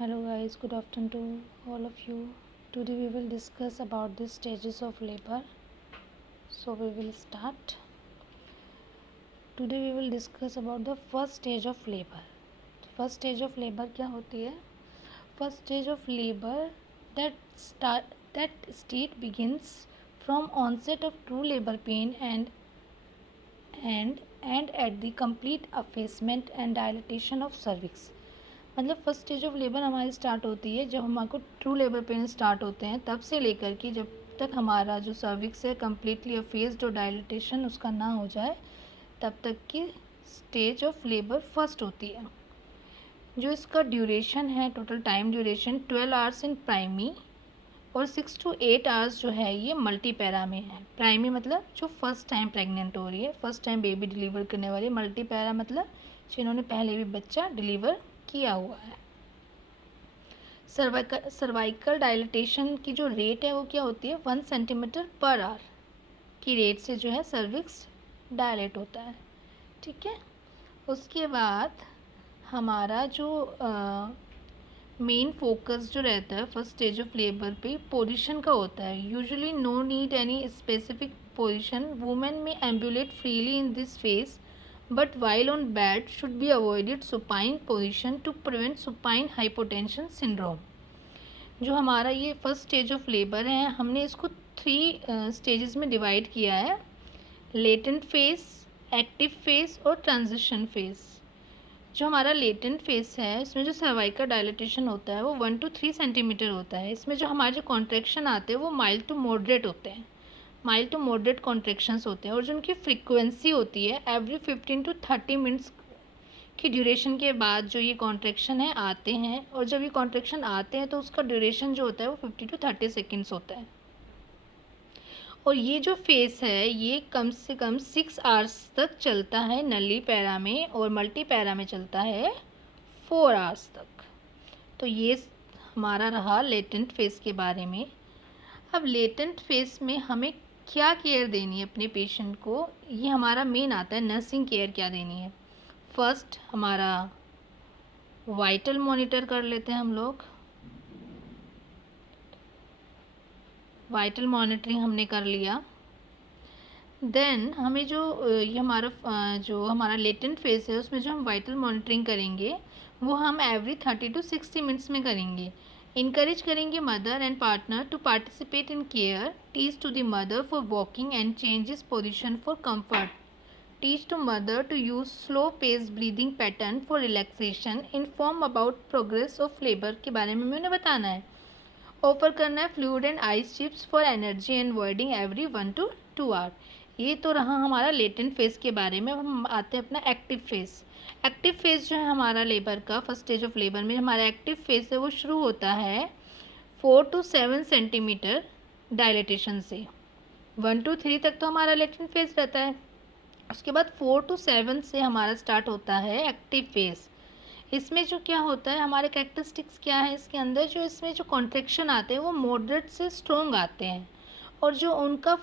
Hello guys, good afternoon to all of you. Today we will discuss about the stages of labor. So we will start. Today we will discuss about the first stage of labor. First stage of labor क्या होती है? First stage of labor that state begins from onset of true labor pain and at the complete effacement and dilatation of cervix. मतलब first stage of labour हमारी start होती है जब हमारे को ट्रू लेबर पेन स्टार्ट होते हैं, तब से लेकर के जब तक हमारा जो सर्विक्स है कम्प्लीटली अफेस्ड और डायलिटेशन उसका ना हो जाए, तब तक की स्टेज ऑफ लेबर फर्स्ट होती है. जो इसका ड्यूरेशन है, total time duration 12 hours in primi और 6 to 8 आवर्स जो है ये मल्टी पैरा में है. प्राइमी मतलब जो फर्स्ट टाइम प्रेग्नेंट हो रही है, फर्स्ट टाइम बेबी डिलीवर करने वाली. मल्टी पैरा मतलब जिन्होंने पहले भी बच्चा डिलीवर किया हुआ है. सर्वाइकल डायलिटेशन की जो रेट है वो क्या होती है, 1 सेंटीमीटर पर आवर की रेट से जो है सर्विक्स डायलेट होता है. ठीक है. उसके बाद हमारा जो मेन फोकस जो रहता है फर्स्ट स्टेज ऑफ लेबर पे पोजीशन का होता है. Usually no need any specific position. Women may ambulate freely in this phase, but while on bed should be avoided supine position to prevent supine hypotension syndrome. जो हमारा ये first stage of labour है, हमने इसको 3 stages में divide किया है. Latent phase, active phase और ट्रांजिशन फेज. जो हमारा लेटेंट फेज है, इसमें जो सर्वाइकल डायलिटेशन होता है वो 1 to 3 सेंटीमीटर होता है. इसमें जो हमारे जो कॉन्ट्रैक्शन आते हैं वो माइल्ड टू मॉडरेट होते हैं. माइल्ड टू मॉडरेट कॉन्ट्रैक्शंस होते हैं और जो उनकी फ्रीक्वेंसी होती है एवरी 15 to 30 मिनट्स की ड्यूरेशन के बाद जो ये कॉन्ट्रैक्शन है आते हैं. और जब ये कॉन्ट्रैक्शन आते हैं तो उसका ड्यूरेशन जो होता है वो 50 to 30 सेकेंड्स होता है. और ये जो फेस है ये कम से कम 6 आवर्स तक चलता है नली पैरा में, और मल्टी पैरा में चलता है 4 आवर्स तक. तो ये हमारा रहा लेटेंट फेस के बारे में. अब लेटेंट फेस में हमें क्या केयर देनी है अपने पेशेंट को, ये हमारा मेन आता है. नर्सिंग केयर क्या देनी है. फर्स्ट हमारा वाइटल मॉनिटर कर लेते हैं हम लोग. वाइटल मॉनिटरिंग हमने कर लिया. देन हमें जो ये हमारा लेटेंट फेस है उसमें जो हम वाइटल मॉनिटरिंग करेंगे वो हम एवरी 30 to 60 मिनट्स में करेंगे. Encourage करेंगे mother and partner to participate in care. Teach to the mother for walking and changes position for comfort. Teach to mother to use slow pace breathing pattern for relaxation. Inform about progress of labour के बारे में उन्हें बताना है. Offer करना है fluid and ice chips for energy and voiding every 1 to 2 hour. ये तो रहा हमारा लेटेंट फेज के बारे में. हम आते हैं अपना एक्टिव फेज. एक्टिव फेज जो है हमारा लेबर का फर्स्ट स्टेज ऑफ लेबर में हमारा एक्टिव फेज है वो शुरू होता है 4 to 7 सेंटीमीटर डायलिटेशन से. 1 to 3 तक तो हमारा लेटेंट फेज रहता है. उसके बाद 4 to 7 से हमारा स्टार्ट होता है एक्टिव फेज. इसमें जो क्या होता है, हमारे कैरेक्टरिस्टिक्स क्या है इसके अंदर, जो इसमें जो कॉन्ट्रैक्शन आते हैं वो मॉडरेट से स्ट्रॉन्ग आते हैं. और जो उनका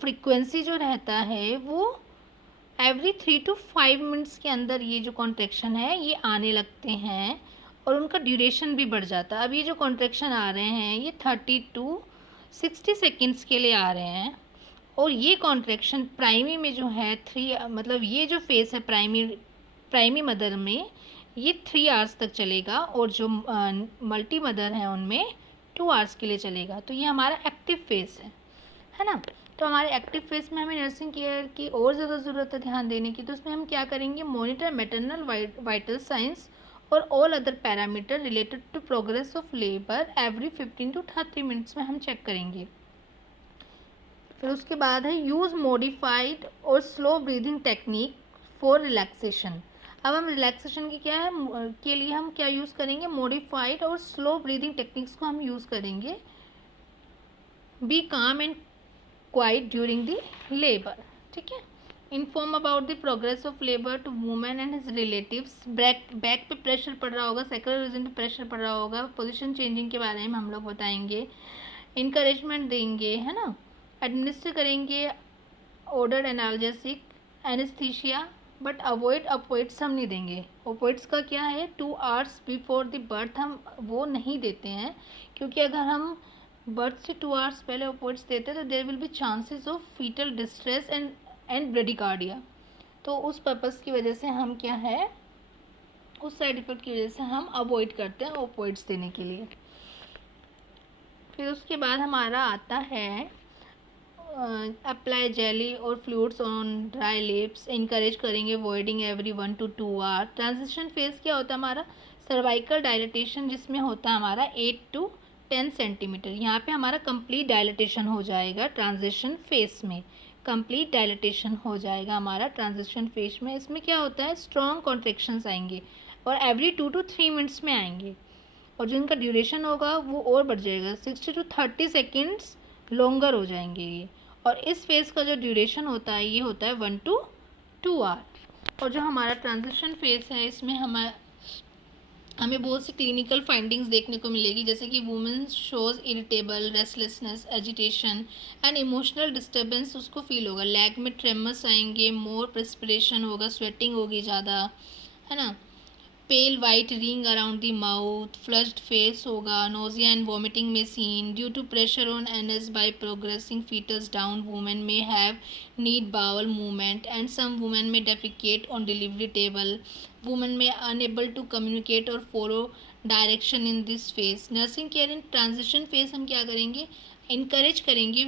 फ्रीक्वेंसी जो रहता है वो एवरी 3 to 5 मिनट्स के अंदर ये जो कॉन्ट्रैक्शन है ये आने लगते हैं. और उनका ड्यूरेशन भी बढ़ जाता है. अब ये जो कॉन्ट्रैक्शन आ रहे हैं ये 30 to 60 सेकेंड्स के लिए आ रहे हैं. और ये कॉन्ट्रैक्शन प्राइमी में जो है 3 मतलब ये जो फेस है प्राइमी मदर में ये 3 आवर्स तक चलेगा. और जो मल्टी मदर हैं उनमें 2 आवर्स के लिए चलेगा. तो ये हमारा एक्टिव फेस है ना. तो हमारे एक्टिव फेस में हमें नर्सिंग केयर की और ज़्यादा ज़रूरत है ध्यान देने की. तो उसमें हम क्या करेंगे, मॉनिटर मैटरनल वाइटल साइंस और all other parameter related to progress of labour every 15 to 30 minutes में हम चेक करेंगे. फिर उसके बाद है यूज़ मॉडिफाइड और slow breathing technique for relaxation. अब हम रिलैक्सेशन की क्या है के लिए हम क्या यूज़ करेंगे, मॉडिफाइड और स्लो ब्रीदिंग टेक्निक्स को हम यूज़ करेंगे. Be calm and quiet during the labour. ठीक है. Inform about the progress of labour to women and his relatives. Back पे प्रेशर पड़ रहा होगा, सेक्युलर रीजन पे प्रेशर पड़ रहा होगा, पोजीशन चेंजिंग के बारे में हम लोग बताएंगे. इनकरेजमेंट देंगे, है ना. एडमिनिस्टर करेंगे order analgesic, anaesthesia, but avoid opioids हम नहीं देंगे। अपोइड्स का क्या है, 2 आवर्स बिफोर द बर्थ हम वो नहीं देते हैं, क्योंकि अगर हम बर्थ से 2 आवर्स पहले अपोइड्स देते हैं तो there will be chances of fetal distress and bradycardia. तो उस पर्पज़ की वजह से हम क्या है, उस साइड इफेक्ट की वजह से हम अवॉइड करते हैं ओपोइड्स देने के लिए। फिर उसके बाद हमारा आता है अप्लाई जेली और fluids on dry lips, encourage करेंगे voiding every 1 to 2 hour. Transition phase क्या होता है हमारा, सर्वाइकल डायलिटेशन, जिसमें होता है हमारा 8 to 10 सेंटीमीटर। यहाँ पे हमारा कंप्लीट डायलिटेशन हो जाएगा ट्रांजिशन फेज में, कंप्लीट डायलिटेशन हो जाएगा हमारा ट्रांजिशन फेज में। इसमें क्या होता है, स्ट्रॉन्ग कॉन्ट्रेक्शंस आएंगे और एवरी 2 to 3 मिनट्स में आएंगे, और जो इनका ड्यूरेशन होगा वो और बढ़ जाएगा, 60 to 30 सेकेंड्स लॉन्गर हो जाएंगे ये। और इस फेज़ का जो ड्यूरेशन होता है ये होता है 1 to 2 आवर। और जो हमारा ट्रांजिशन फेज़ है इसमें हमें बहुत सी क्लिनिकल फाइंडिंग्स देखने को मिलेगी, जैसे कि women shows irritable, restlessness, agitation and emotional disturbance उसको फील होगा। लेग में ट्रेमर्स आएंगे, मोर प्रेस्पिरेशन होगा, स्वेटिंग होगी ज़्यादा, है ना। Pale white ring around the mouth, flushed face होगा, nausea and vomiting may seen due to pressure on NS by progressing foetus down. Women may have need bowel movement and some women may defecate on delivery table. Women may unable to communicate और follow direction in this phase. Nursing care in transition phase हम क्या करेंगे, encourage करेंगे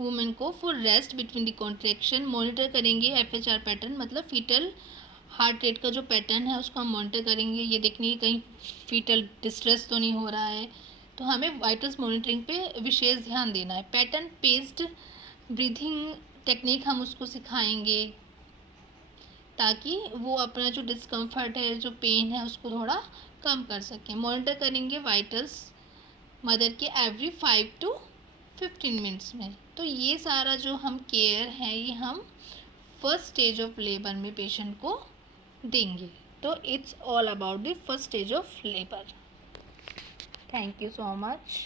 women को for rest between the contraction. Monitor करेंगे FHR pattern, मतलब fetal heart rate का जो पैटर्न है उसको हम मॉनिटर करेंगे, ये देखने की कहीं फीटल डिस्ट्रेस तो नहीं हो रहा है। तो हमें वाइटल्स मॉनिटरिंग पे विशेष ध्यान देना है। पैटर्न बेस्ड ब्रीथिंग टेक्निक हम उसको सिखाएंगे ताकि वो अपना जो डिस्कम्फर्ट है, जो पेन है, उसको थोड़ा कम कर सकें। मॉनिटर करेंगे वाइटल्स मदर के एवरी 5 to 15 मिनट्स में। तो ये सारा जो हम केयर है ये हम फर्स्ट स्टेज ऑफ लेबर में पेशेंट को देंगे। तो it's all about the first stage of labour. Thank you so much.